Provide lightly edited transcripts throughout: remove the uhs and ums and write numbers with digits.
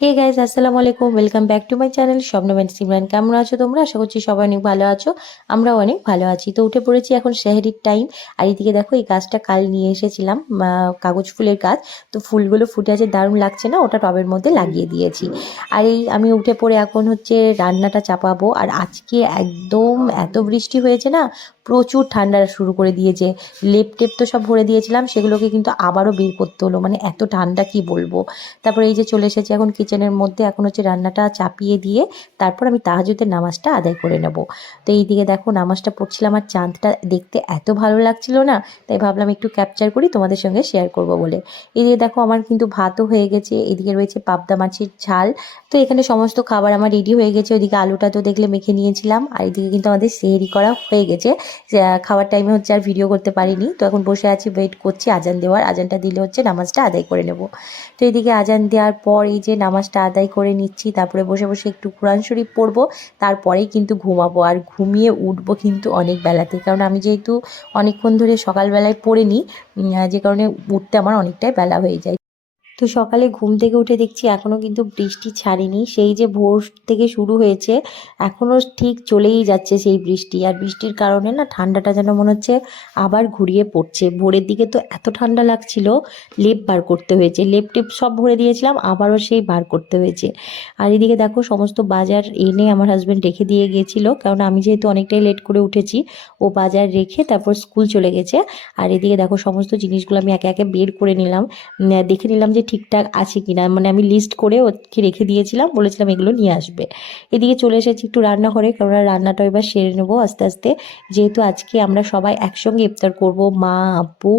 হে guys, আসসালামু আলাইকুম। Welcome back to my channel Swapnam and Simran. কেমন আছো তোমরা? আশা করছি সবাই অনেক ভালো আছো। আমরাও অনেক ভালো আছি। তো উঠে পড়েছি এখন সেহরির টাইম। আর এদিকে দেখো, এই গাছটা কাল নিয়ে এসেছিলাম, কাগজ ফুলের গাছ। তো ফুলগুলো ফুটে আছে, দারুণ লাগছে না? ওটা টবের মধ্যে লাগিয়ে দিয়েছি। আর এই আমি উঠে পড়ে এখন হচ্ছে রান্নাটা চাপাবো। আর আজকে একদম এত বৃষ্টি হয়েছে না, প্রচুর ঠান্ডা শুরু করে দিয়েছে। লেপ টেপ তো সব ভরে দিয়েছিলাম, সেগুলোকে কিন্তু আবারও বের করতে হলো, মানে এত ঠান্ডা কি বলবো। তারপরে এই যে চলে এসেছি এখন কিচেনের মধ্যে। এখন হচ্ছে রান্নাটা চাপিয়ে দিয়ে তারপর আমি তাহাজ্জুদের নামাজটা আদায় করে নেব। তো এইদিকে দেখো, নামাজটা পড়ছিলাম আর চাঁদটা দেখতে এত ভালো লাগছিল না, তাই ভাবলাম একটু ক্যাপচার করি, তোমাদের সঙ্গে শেয়ার করব বলে। এদিকে দেখো, আমার কিন্তু ভাতও হয়ে গেছে। এদিকে রয়েছে পাবদা মাছের ঝাল। তো এখানে সমস্ত খাবার আমার রেডি হয়ে গেছে। ওইদিকে আলুটা তো দেখলে মেখে নিয়েছিলাম। আর এদিকে কিন্তু আমাদের সেহরি করা হয়ে গেছে। খাওয়ার টাইমে হচ্ছে আর ভিডিও করতে পারিনি। তো এখন বসে আছি, ওয়েট করছি আজান দেওয়ার। আজানটা দিলে হচ্ছে নামাজটা আদায় করে নেব। তো এদিকে আজান দেওয়ার পর এই যে নামাজটা আদায় করে নিচ্ছি, তারপরে বসে বসে একটু কোরআন শরীফ পড়বো। তারপরেই কিন্তু ঘুমাবো, আর ঘুমিয়ে উঠবো কিন্তু অনেক বেলাতে, কারণ আমি যেহেতু অনেকক্ষণ ধরে সকালবেলায় পড়ে নিই, যে কারণে উঠতে আমার অনেকটাই বেলা হয়ে যায়। তো সকালে ঘুম থেকে উঠে দেখছি এখনও কিন্তু বৃষ্টি ছাড়েনি। সেই যে ভোর থেকে শুরু হয়েছে, এখনও ঠিক চলেই যাচ্ছে সেই বৃষ্টি। আর বৃষ্টির কারণে না ঠান্ডাটা যেন মনে হচ্ছে আবার ঘুরিয়ে পড়ছে। ভোরের দিকে তো এত ঠান্ডা লাগছিল, লেপ বার করতে হয়েছে। লেপ টেপ সব ভরে দিয়েছিলাম, আবারও সেই বার করতে হয়েছে। আর এদিকে দেখো, সমস্ত বাজার এনে আমার হাজব্যান্ড রেখে দিয়ে গিয়েছিলো, কারণ আমি যেহেতু অনেকটাই লেট করে উঠেছি। ও বাজার রেখে তারপর স্কুল চলে গেছে। আর এদিকে দেখো, সমস্ত জিনিসগুলো আমি একে একে বের করে নিলাম, দেখে নিলাম যে ঠিকঠাক আছে কিনা। মানে আমি লিস্ট করে ওকে রেখে দিয়েছিলাম, বলেছিলাম এগুলো নিয়ে আসবে। এদিকে চলে এসেছি একটু রান্নাঘরে, কারণ রান্নাটা এবার সেরে নেবো আস্তে আস্তে। যেহেতু আজকে আমরা সবাই একসঙ্গে ইফতার করব, মা আব্বু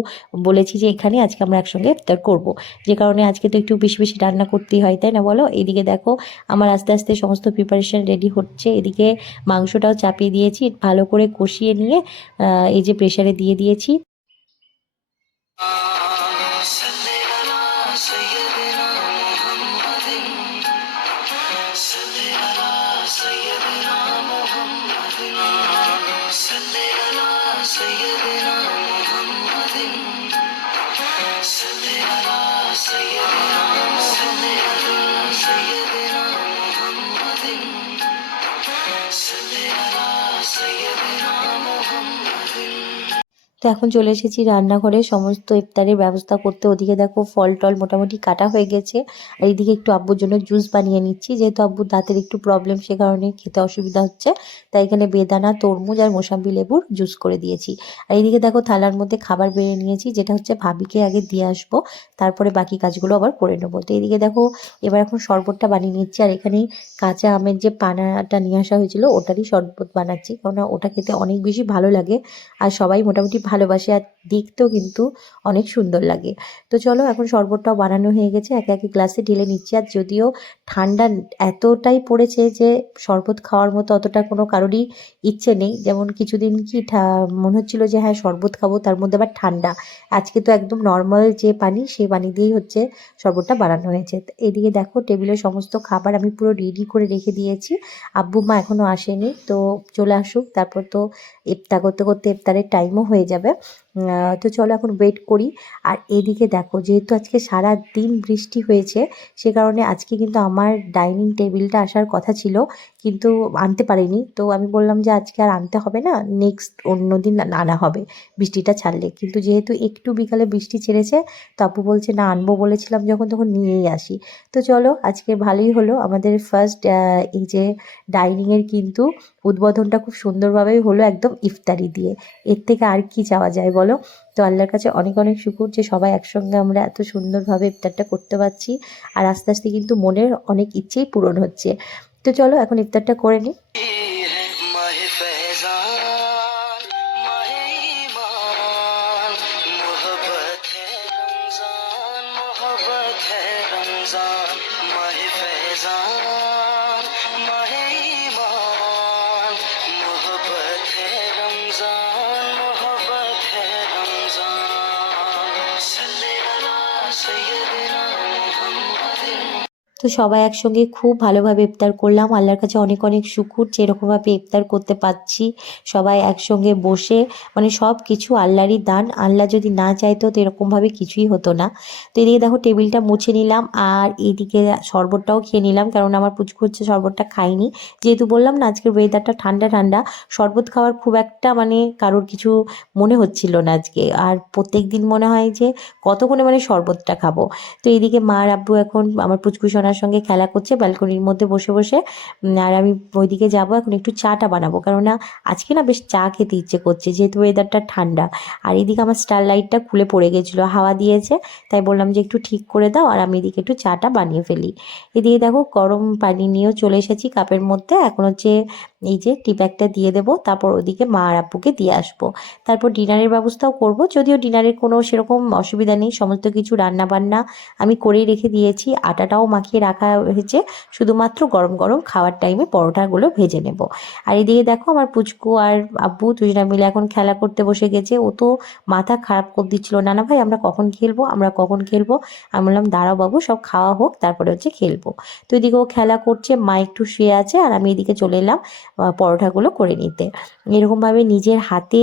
বলেছি যে এখানে আজকে আমরা একসঙ্গে ইফতার করব, যে কারণে আজকে তো একটু বেশি বেশি রান্না করতেই হয়, তাই না বলো? এদিকে দেখো, আমার আস্তে আস্তে সমস্ত প্রিপারেশন রেডি হচ্ছে। এদিকে মাংসটাও চাপিয়ে দিয়েছি, ভালো করে কষিয়ে নিয়ে এই যে প্রেসারে দিয়ে দিয়েছি। তো এখন চলে এসেছি রান্নাঘরে সমস্ত ইফতারের ব্যবস্থা করতে। ওদিকে দেখো, ফল টল মোটামুটি কাটা হয়ে গেছে। আর এইদিকে একটু আব্বুর জন্য জুস বানিয়ে নিচ্ছি, যেহেতু আব্বুর দাঁতের একটু প্রবলেম, সে কারণে খেতে অসুবিধা হচ্ছে। তাই এখানে বেদানা, তরমুজ আর মোসাম্বি লেবুর জুস করে দিয়েছি। আর এইদিকে দেখো, থালার মধ্যে খাবার বেড়ে নিয়েছি, যেটা হচ্ছে ভাবিকে আগে দিয়ে আসবো, তারপরে বাকি কাজগুলো আবার করে নেবো। তো এইদিকে দেখো, এবার এখন শরবতটা বানিয়ে নিচ্ছি। আর এখানেই কাঁচা আমের যে পানাটা নিয়ে আসা হয়েছিল, ওটারই শরবত বানাচ্ছি, কারণ ওটা খেতে অনেক বেশি ভালো লাগে। আর সবাই মোটামুটি ভালোবাসে, আর দেখতেও কিন্তু অনেক সুন্দর লাগে। তো চলো, এখন শরবতটাও বানানো হয়ে গেছে, একে একে গ্লাসে ঢেলে নিচ্ছি। আর যদিও ঠান্ডা এতটাই পড়েছে যে শরবত খাওয়ার মতো অতটা কোনো কারোরই ইচ্ছে নেই। যেমন কিছুদিন কি মনে হচ্ছিল যে হ্যাঁ শরবত খাবো, তার মধ্যে আবার ঠান্ডা। আজকে তো একদম নর্মাল যে পানি, সেই পানি দিয়েই হচ্ছে শরবতটা বানানো হয়েছে। তো এদিকে দেখো, টেবিলের সমস্ত খাবার আমি পুরো রেডি করে রেখে দিয়েছি। আব্বু মা এখনও আসেনি, তো চলে আসুক, তারপর তো ইফতার করতে করতে ইফতারের টাইমও হয়ে যাবে। তো চলো এখন ওয়েট করি। আর এদিকে দেখো, যেহেতু আজকে সারা দিন বৃষ্টি হয়েছে, সে কারণে আজকে কিন্তু আমার ডাইনিং টেবিলটা আসার কথা ছিল, কিন্তু আনতে পারিনি। তো আমি বললাম যে আজকে আর আনতে হবে না, নেক্সট অন্য দিন আনা হবে বৃষ্টিটা ছাড়লে। কিন্তু যেহেতু একটু বিকালে বৃষ্টি ছেড়েছে, তো আপু বলছে না, আনবো বলেছিলাম যখন, তখন নিয়েই আসি। তো চলো, আজকে ভালোই হলো, আমাদের ফার্স্ট এই যে ডাইনিংয়ের কিন্তু উদ্বোধনটা খুব সুন্দরভাবেই হলো, একদম ইফতারি দিয়ে। এর থেকে আর কি চাওয়া যায় বলো? তো আল্লাহর কাছে অনেক অনেক শুকুর যে সবাই একসঙ্গে আমরা এত সুন্দরভাবে ইফতারটা করতে পারছি। আর আস্তে আস্তে কিন্তু মনের অনেক ইচ্ছেই পূরণ হচ্ছে। তো চলো এখন ইফতারটা করে নিই। তো সবাই একসঙ্গে খুব ভালোভাবে ইফতার করলাম। আল্লাহর কাছে অনেক অনেক শুকুর যে এরকমভাবে ইফতার করতে পারছি সবাই একসঙ্গে বসে। মানে সব কিছু আল্লাহরই দান। আল্লাহ যদি না চাইতো তো এরকমভাবে কিছুই হতো না। তো এদিকে দেখো টেবিলটা মুছে নিলাম আর এইদিকে শরবতটাও খেয়ে নিলাম, কারণ আমার পুচকু হচ্ছে শরবতটা খায়নি। যেহেতু বললাম না আজকের ওয়েদারটা ঠান্ডা ঠান্ডা, শরবত খাওয়ার খুব একটা মানে কারোর কিছু মনে হচ্ছিল না আজকে। আর প্রত্যেক দিন মনে হয় যে কতক্ষণে মানে শরবতটা খাবো। তো এইদিকে মা আর আব্বু এখন আমার পুচকু সোনার সঙ্গে খেলা করছে ব্যালকনির মধ্যে বসে বসে। আর আমি ওইদিকে যাবো এখন একটু চাটা বানাবো, কেননা আজকে না বেশ চা খেতে ইচ্ছে করছে যেহেতু ওয়েদারটা ঠান্ডা। আর এদিকে আমার স্টার লাইটটা খুলে পড়ে গেছিলো, হাওয়া দিয়েছে, তাই বললাম যে একটু ঠিক করে দাও আর আমি এদিকে একটু চাটা বানিয়ে ফেলি। এদিকে দেখো গরম পানি নিয়েও চলে এসেছি কাপের মধ্যে। এখন হচ্ছে এই যে টি ব্যাগটা দিয়ে দেবো, তারপর ওদিকে মা আর আব্বুকে দিয়ে আসবো। তারপর ডিনারের ব্যবস্থাও করব, যদিও ডিনারের কোনো সেরকম অসুবিধা নেই, সমস্ত কিছু রান্না বান্না আমি করেই রেখে দিয়েছি। আটাটাও মাখিয়ে রাখা হয়েছে, শুধুমাত্র গরম গরম খাওয়ার টাইমে পরোটাগুলো ভেজে নেব। আর এদিকে দেখো আমার পুচকু আর আব্বু দুজনা মিলে এখন খেলা করতে বসে গেছে। ও তো মাথা খারাপ করে দিচ্ছিল, না না ভাই আমরা কখন খেলবো, আমরা কখন খেলবো। আমি বললাম দাঁড়াও বাবু সব খাওয়া হোক তারপরে হচ্ছে খেলবো। তো এদিকে ও খেলা করছে, মা একটু শুয়ে আছে আর আমি এদিকে চলে এলাম পরোটাগুলো করে নিতে। এরকমভাবে নিজের হাতে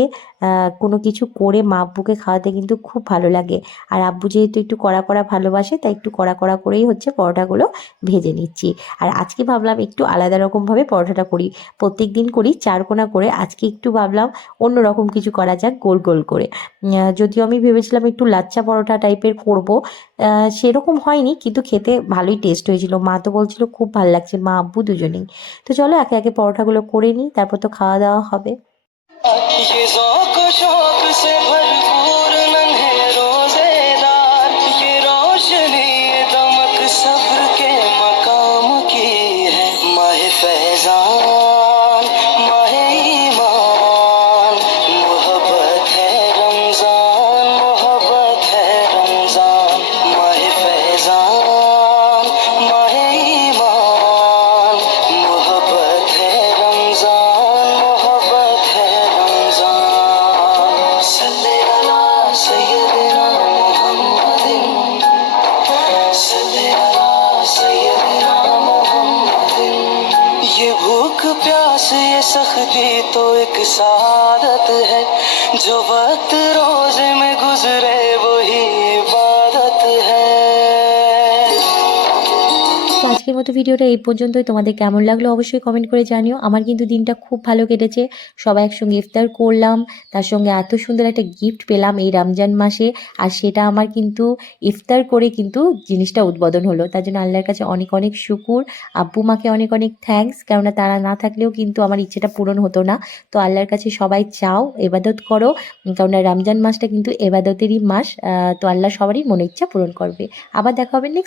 কোনো কিছু করে মা আব্বুকে খাওয়াতে কিন্তু খুব ভালো লাগে। আর আব্বু যেহেতু একটু কড়া কড়া ভালোবাসে, তাই একটু কড়া কড়া করেই হচ্ছে পরোটাগুলো ভেজে নিচ্ছি। আর আজকে ভাবলাম একটু আলাদা রকমভাবে পরোটাটা করি। প্রত্যেক দিন করি চারকোনা করে, আজকে একটু ভাবলাম অন্য রকম কিছু করা যাক, গোল গোল করে। যদিও আমি ভেবেছিলাম একটু লাচ্চা পরোটা টাইপের করব, সেরকম হয়নি কিন্তু খেতে ভালোই টেস্ট হয়েছিল। মা তো বলছিল খুব ভালো লাগছে, মা আব্বু দুজনেই। তো চলো একে একে পরোটাগুলো করে নিই, তারপর তো খাওয়া দাওয়া হবে। ये ज़ौक़ शौक़ से भरपूर नन्हे रोज़ेदार, ये रोशनी ये दमक सब्र के मकाम की है। माहे फैज़ान माहे ईमान, मोहब्बत है रमज़ान, मोहब्बत है रमज़ान। माहे फैज़ान माहे ईमान, मोहब्बत है रमज़ान, मोहब्बत है रमज़ान। सल्ले अला सय्यदिना मुहम्मदिन, सल्ले अला सय्यदिना मुहम्मदिन। ये भूख प्यास ये सख्ती तो एक सादत है, जो वक्त रोज़े में गुजरे वही इबादत है। তো আজকের মতো ভিডিওটা এই পর্যন্তই। তোমাদের কেমন লাগলো অবশ্যই কমেন্ট করে জানিও। আমার কিন্তু দিনটা খুব ভালো কেটেছে, সবাই একসঙ্গে ইফতার করলাম, তার সঙ্গে এত সুন্দর একটা গিফট পেলাম এই রমজান মাসে। আর সেটা আমার কিন্তু ইফতার করে কিন্তু জিনিসটা উদ্বোধন হলো, তার জন্য আল্লাহর কাছে অনেক অনেক শুকুর। আব্বু মাকে অনেক অনেক থ্যাঙ্কস, কেননা তারা না থাকলেও কিন্তু আমার ইচ্ছেটা পূরণ হতো না। তো আল্লাহর কাছে সবাই চাও, এবাদত করো, কেননা রমজান মাসটা কিন্তু এবাদতেরই মাস। তো আল্লাহ সবারই মনে ইচ্ছা পূরণ করবে। আবার দেখা হবে নেক্সট